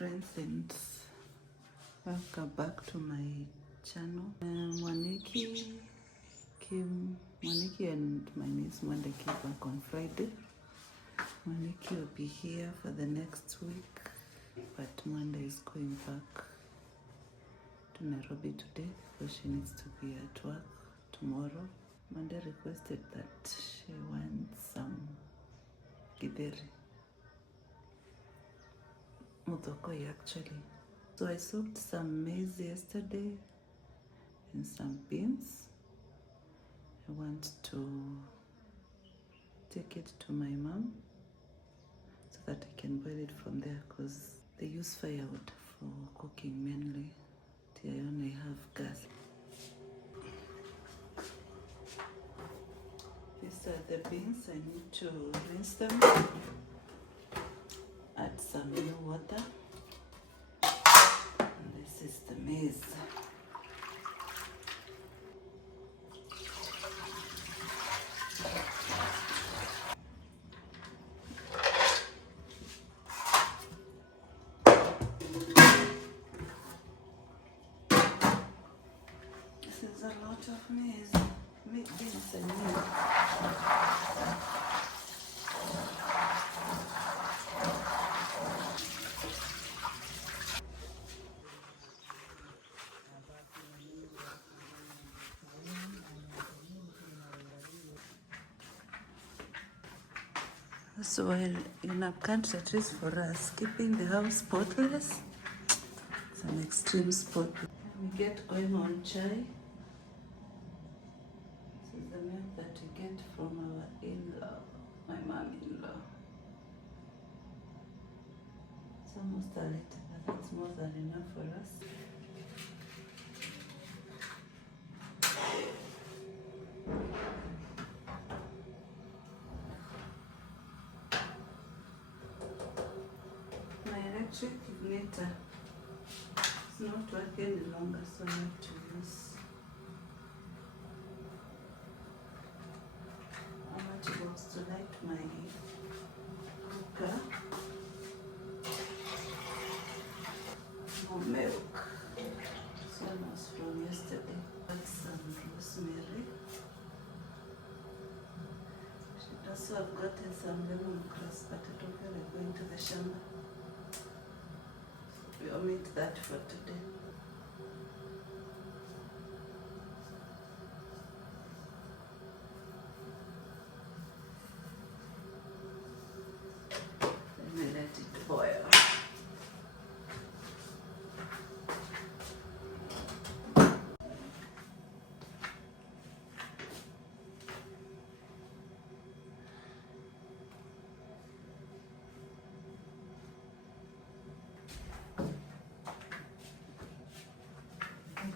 friends, and welcome back to my channel. Mwaniki and my niece Mwende came back on Friday. Mwaniki will be here for the next week, but Mwende is going back to Nairobi today because she needs to be at work tomorrow. Mwende requested that she wants some githeri. Muthokoi actually. So I soaked some maize yesterday and some beans. I want to take it to my mom so that I can boil it from there because they use firewood for cooking mainly. I only have gas. These are the beans. I need to rinse them. Add some new water. And this is the maize. This is a lot of maize. Beans and maize. So while in a country, at least for us, keeping the house spotless, it's an extreme spot. We get going on chai. This is the milk that we get from our in-law, my mom-in-law. It's almost a liter, but that's more than enough for us. My electric ignitor is not working any longer, so I have to use a matchbox to light my cooker. More milk. This one was from yesterday. Got some rosemary. Should also have gotten some lemongrass, but I don't feel like going to the shamba. We omit that for today. Then we let it boil.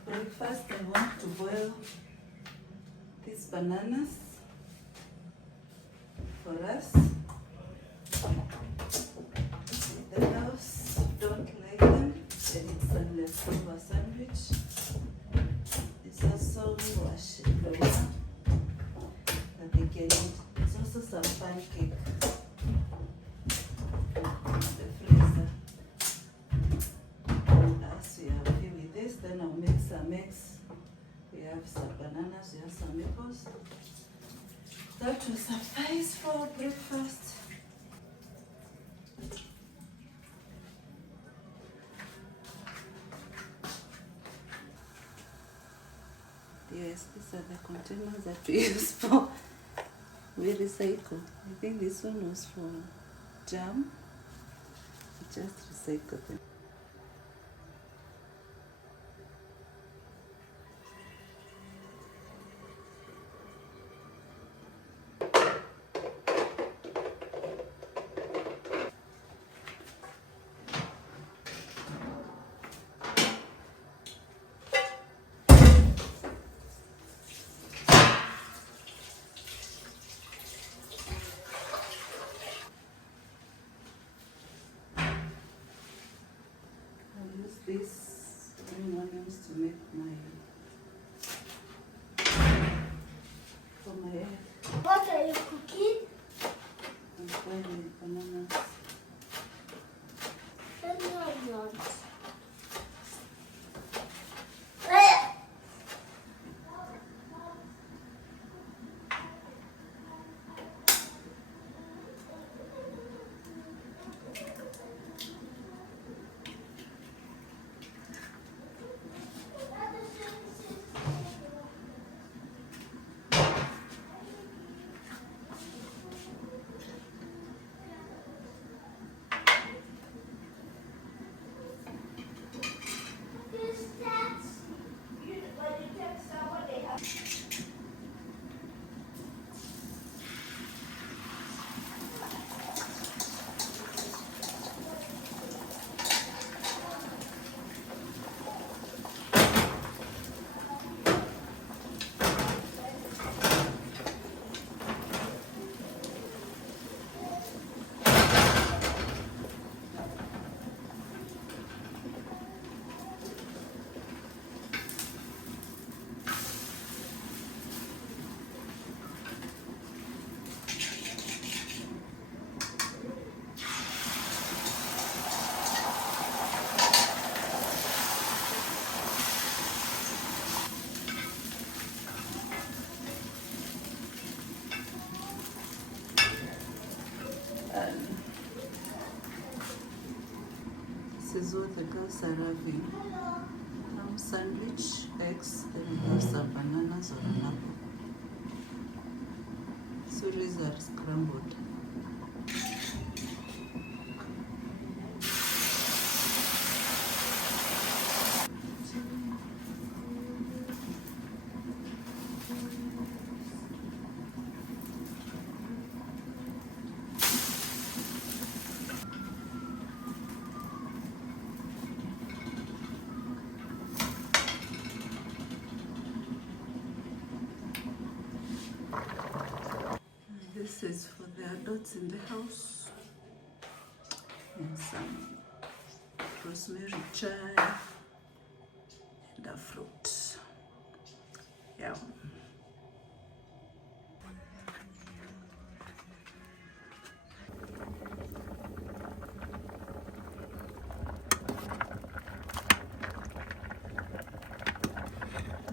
Breakfast, I want to boil these bananas for us. The house don't like them, then it's a leftover sandwich. It's also wash flour that they can eat. It's also some pancake in the freezer. As we are okay with this, then I'll make some eggs. We have some bananas, we have some apples. That will suffice for breakfast. Yes, these are the containers that we use for, we recycle. I think this one was for jam. We just recycle them. This green onions to make for my egg. What are you cooking? I'm boiling bananas. No. The girls are having ham sandwich, eggs, then we have some bananas or an apple. Suris are scrambled. This is for the adults in the house. And some rosemary chai and a fruit. Yeah.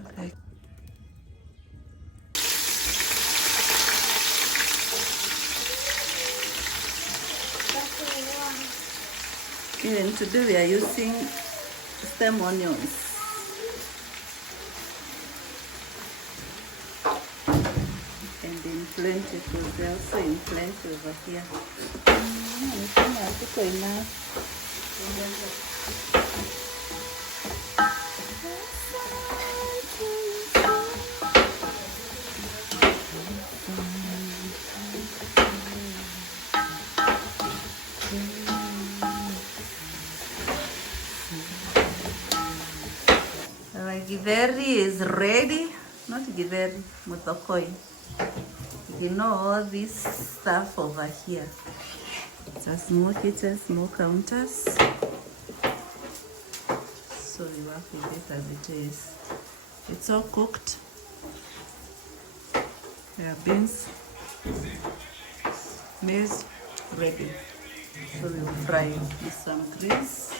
Okay. And today we are using stem onions. And in plenty, because they're also in plenty over here. Our githeri is ready. Not githeri, muthokoi. You know all this stuff over here. It's a small kitchen, small counters. So you work with it as it is. It's all cooked. There are beans, maize, ready. So we will fry with some greens,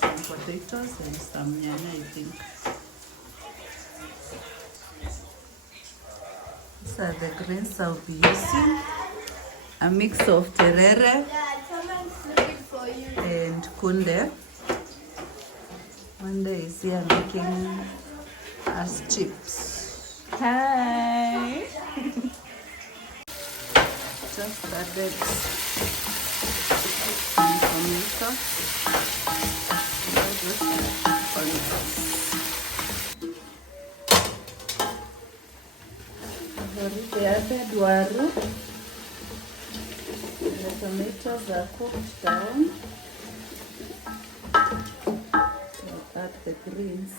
some potatoes and some nyanya, I think. These are the greens I'll be using. A mix of terere and kunde. One day is here making us chips. Hi! Just added some tomato. I've already added waru. The tomatoes are cooked down. We'll add the greens.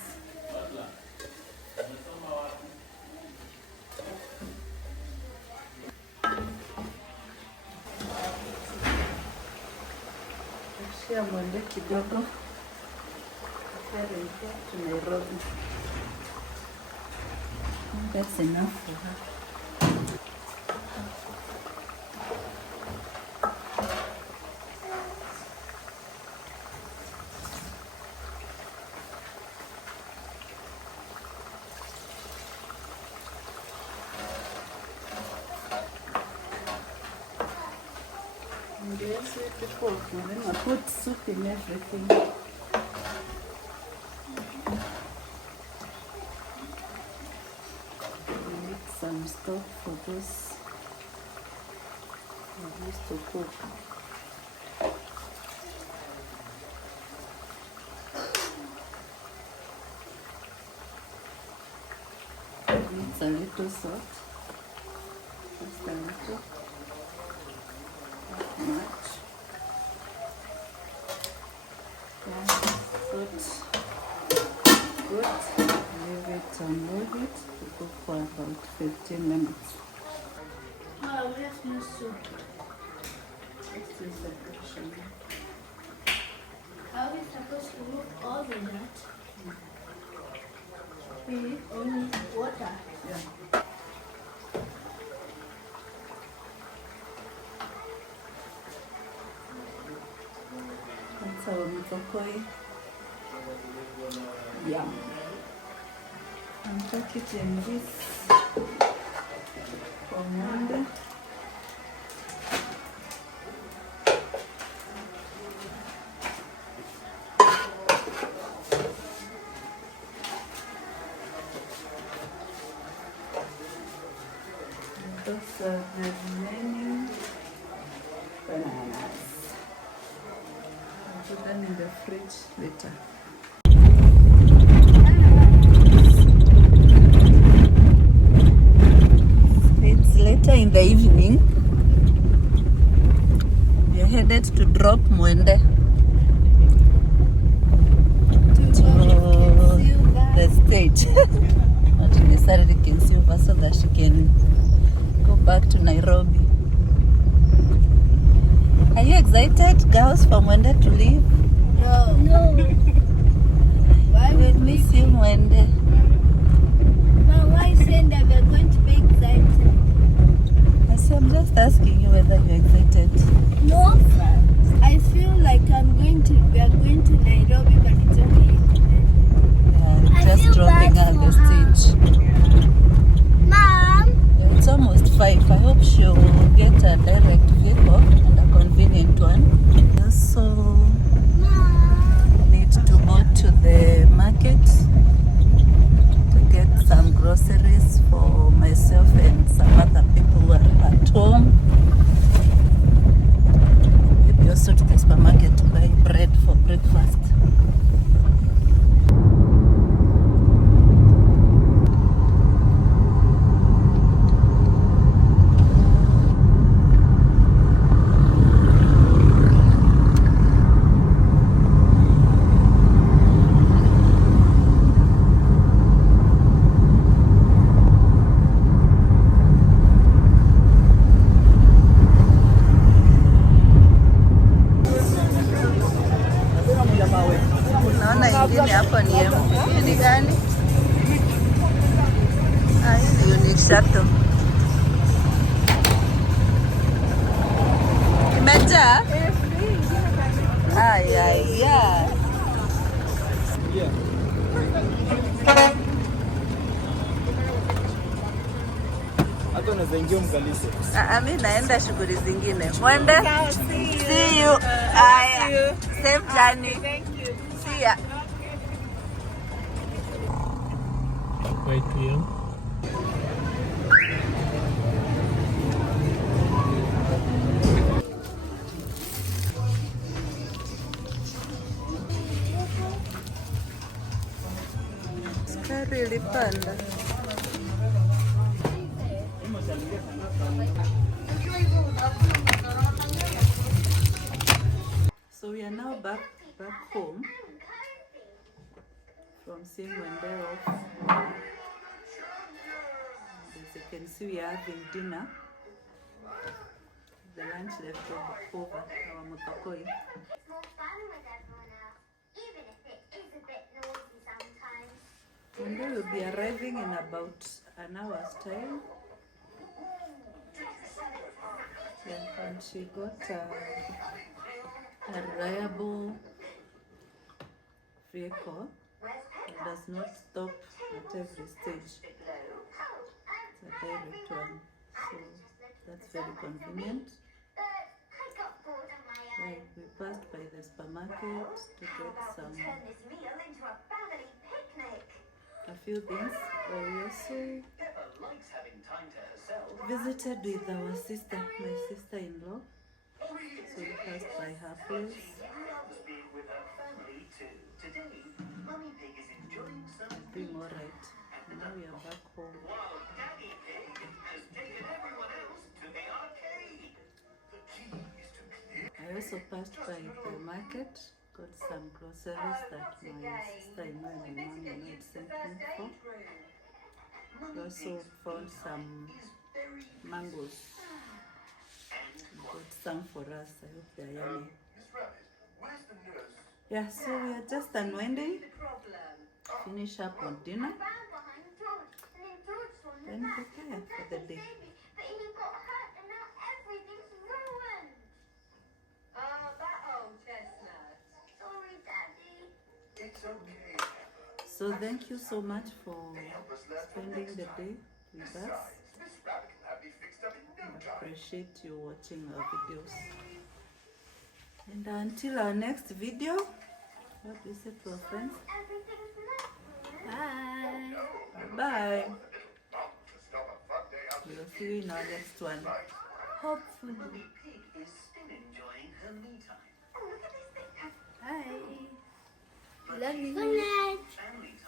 Shia mwende kidogo. To Nairobi. That's enough for her. And yes, with the pork, and then I put soup in everything. Some stock for this I used to cook. It's a little salt, just a little, not much. Yeah, salt, good. Leave it and leave it to cook for about 15 minutes. Oh, we have no soup. This is the portion. Are we supposed to move all the nuts? We need only water. Yeah. That's our muthokoi. Yum. And cook it in this for Monday. remaining bananas. I'll put them in the fridge later. It's later in the evening. We are headed to drop Mwende to the stage. Not necessarily Kinsilva, so that she can go back to Nairobi. Are you excited, girls, for Mwende to leave? No. Why We'll miss you, Mwende. Mom, why are you saying that we're going to be excited? I'm just asking you whether you're excited. No. I feel like we are going to Nairobi, but it's okay. Yeah, just dropping her on the stage. Mom! Yeah, it's almost 5. I hope she'll get a direct vehicle and a convenient one. Also need to go to the market to get some groceries for myself and some other people who are at home. Maybe also to the supermarket to buy bread for breakfast. Naona ingine hapo ni empty. Hii ni gani? Hii ni unit shuttle. Imejaa? Yeah. Hata unaweza ingia mkalise. Mimi naenda shughuli zingine. Mwende? See you. Aya. Safe journey. Thank you. See ya. Wait for you. Sukari ilipanda. So we are now back home from seeing Mwende off. As you can see, we are having dinner. The lunch left over, our muthokoi. Mwende will be arriving in about an hour's time. Yeah, and she got a reliable vehicle. It does not stop at every stage. It's a direct one, so that's very convenient. Right, we passed by the supermarket to get a few things. We also visited with our sister, my sister-in-law. So we passed by her place. Doing all right. Now we are back home. I also passed by the market, got some groceries that my sister-in-law and my mom had sent me for. We also found some mangoes. Got some for us. I hope they're yummy. Yeah, so we are just unwinding. Finish up on dinner. Then prepare for the day. So thank you so much for spending the day with us. I appreciate you watching our videos. And until our next video, what do you say to our friends? Bye. Bye. We'll see you in our next one. Hopefully. Pig is still enjoying her me time. Hi. But Love she's you. family time.